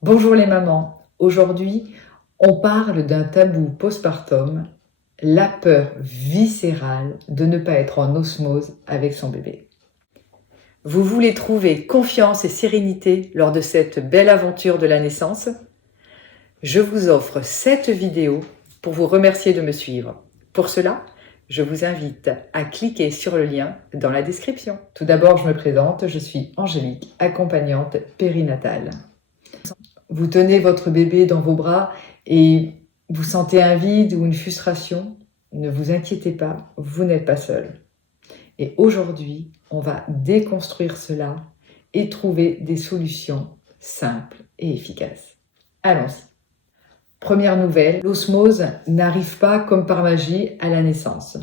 Bonjour les mamans, aujourd'hui on parle d'un tabou postpartum, la peur viscérale de ne pas être en osmose avec son bébé. Vous voulez trouver confiance et sérénité lors de cette belle aventure de la naissance? Je vous offre cette vidéo pour vous remercier de me suivre. Pour cela, je vous invite à cliquer sur le lien dans la description. Tout d'abord, je me présente, je suis Angélique, accompagnante périnatale. Vous tenez votre bébé dans vos bras et vous sentez un vide ou une frustration, ne vous inquiétez pas, vous n'êtes pas seul. Et aujourd'hui, on va déconstruire cela et trouver des solutions simples et efficaces. Allons-y. Première nouvelle, l'osmose n'arrive pas comme par magie à la naissance.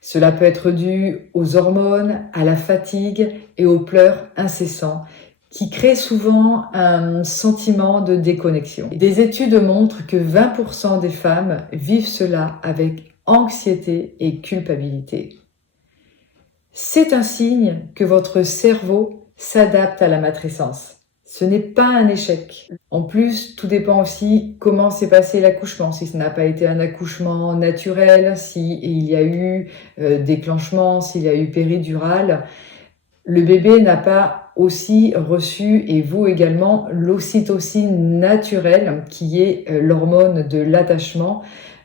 Cela peut être dû aux hormones, à la fatigue et aux pleurs incessants qui créent souvent un sentiment de déconnexion. Des études montrent que 20% des femmes vivent cela avec anxiété et culpabilité. C'est un signe que votre cerveau s'adapte à la matrescence. Ce n'est pas un échec. En plus, tout dépend aussi comment s'est passé l'accouchement. Si ce n'a pas été un accouchement naturel, s'il y a eu déclenchement, s'il y a eu péridurale, le bébé n'a pas aussi reçu, et vous également, l'ocytocine naturelle, qui est l'hormone de l'attachement.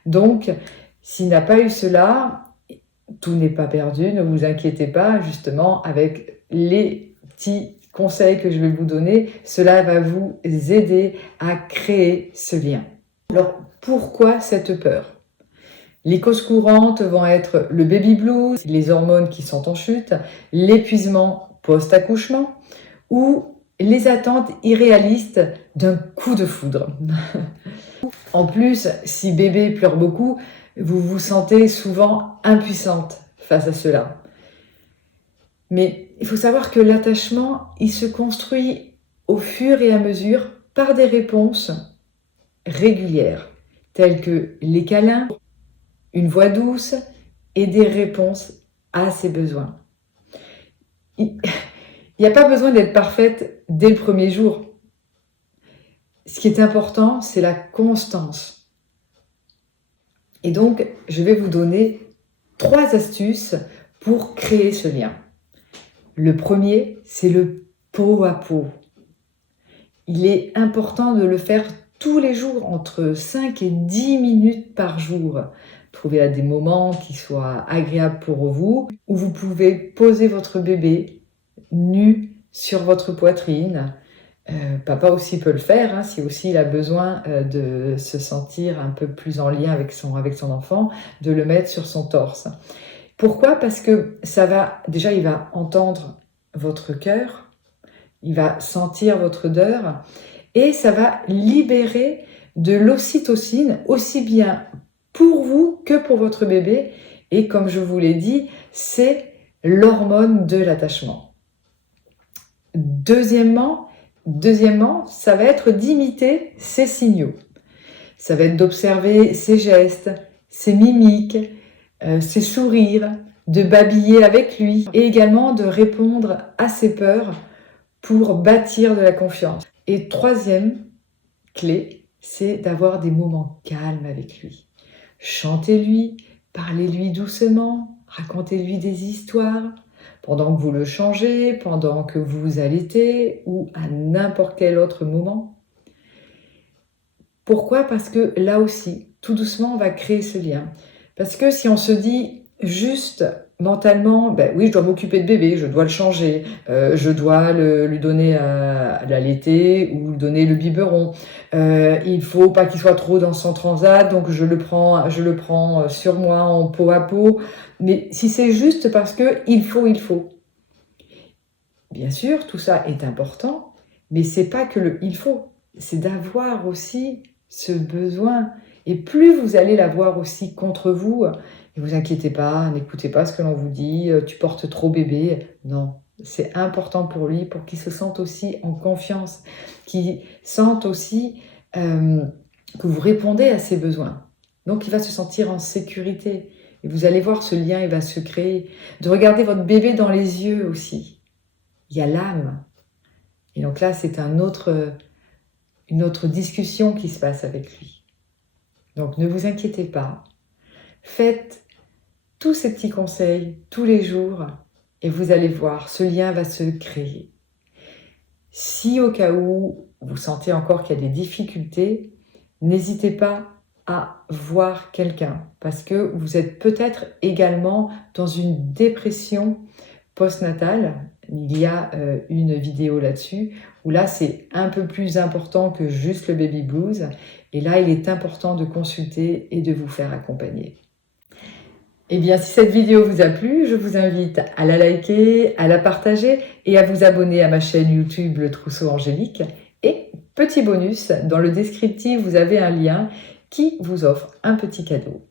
Donc, s'il n'a pas eu cela, tout n'est pas perdu, ne vous inquiétez pas, justement, avec les petits conseils que je vais vous donner, cela va vous aider à créer ce lien. Alors, pourquoi cette peur? Les causes courantes vont être le baby blues, les hormones qui sont en chute, l'épuisement post-accouchement ou les attentes irréalistes d'un coup de foudre. En plus, si bébé pleure beaucoup, vous vous sentez souvent impuissante face à cela. Mais il faut savoir que l'attachement, il se construit au fur et à mesure par des réponses régulières, telles que les câlins, une voix douce et des réponses à ses besoins. Il n'y a pas besoin d'être parfaite dès le premier jour. Ce qui est important, c'est la constance. Et donc, je vais vous donner 3 astuces pour créer ce lien. Le premier, c'est le pot à pot. Il est important de le faire tous les jours, entre 5 et 10 minutes par jour. Trouvez des moments qui soient agréables pour vous, où vous pouvez poser votre bébé nu sur votre poitrine. Papa aussi peut le faire, si aussi il a besoin de se sentir un peu plus en lien avec son enfant, de le mettre sur son torse. Pourquoi? Parce que déjà il va entendre votre cœur, il va sentir votre odeur et ça va libérer de l'ocytocine aussi bien pour vous que pour votre bébé. Et comme je vous l'ai dit, c'est l'hormone de l'attachement. Deuxièmement, ça va être d'imiter ses signaux. Ça va être d'observer ses gestes, ses mimiques, ses sourires, de babiller avec lui et également de répondre à ses peurs pour bâtir de la confiance. Et troisième clé, c'est d'avoir des moments calmes avec lui. Chantez-lui, parlez-lui doucement, racontez-lui des histoires pendant que vous le changez, pendant que vous allaitez ou à n'importe quel autre moment. Pourquoi? Parce que là aussi, tout doucement, on va créer ce lien. Parce que si on se dit juste mentalement, oui, je dois m'occuper de bébé, je dois le changer, je dois lui donner à l'allaiter ou lui donner le biberon. Il faut pas qu'il soit trop dans son transat, donc je le prends sur moi en pot à pot. Mais si c'est juste parce que il faut. Bien sûr, tout ça est important, mais c'est pas que le il faut, c'est d'avoir aussi ce besoin. Et plus vous allez l'avoir aussi contre vous, ne vous inquiétez pas, n'écoutez pas ce que l'on vous dit, tu portes trop bébé. Non, c'est important pour lui, pour qu'il se sente aussi en confiance, qu'il sente aussi que vous répondez à ses besoins. Donc il va se sentir en sécurité. Et vous allez voir, ce lien, il va se créer. De regarder votre bébé dans les yeux aussi. Il y a l'âme. Et donc là, c'est une autre une autre discussion qui se passe avec lui. Donc ne vous inquiétez pas, faites tous ces petits conseils tous les jours et vous allez voir, ce lien va se créer. Si au cas où vous sentez encore qu'il y a des difficultés, n'hésitez pas à voir quelqu'un parce que vous êtes peut-être également dans une dépression postnatale. Il y a une vidéo là-dessus où là c'est un peu plus important que juste le baby blues et là il est important de consulter et de vous faire accompagner. Eh bien, si cette vidéo vous a plu, je vous invite à la liker, à la partager et à vous abonner à ma chaîne YouTube Le Trousseau Angélique. Et petit bonus, dans le descriptif, vous avez un lien qui vous offre un petit cadeau.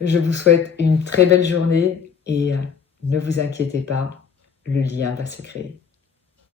Je vous souhaite une très belle journée et ne vous inquiétez pas, le lien va se créer.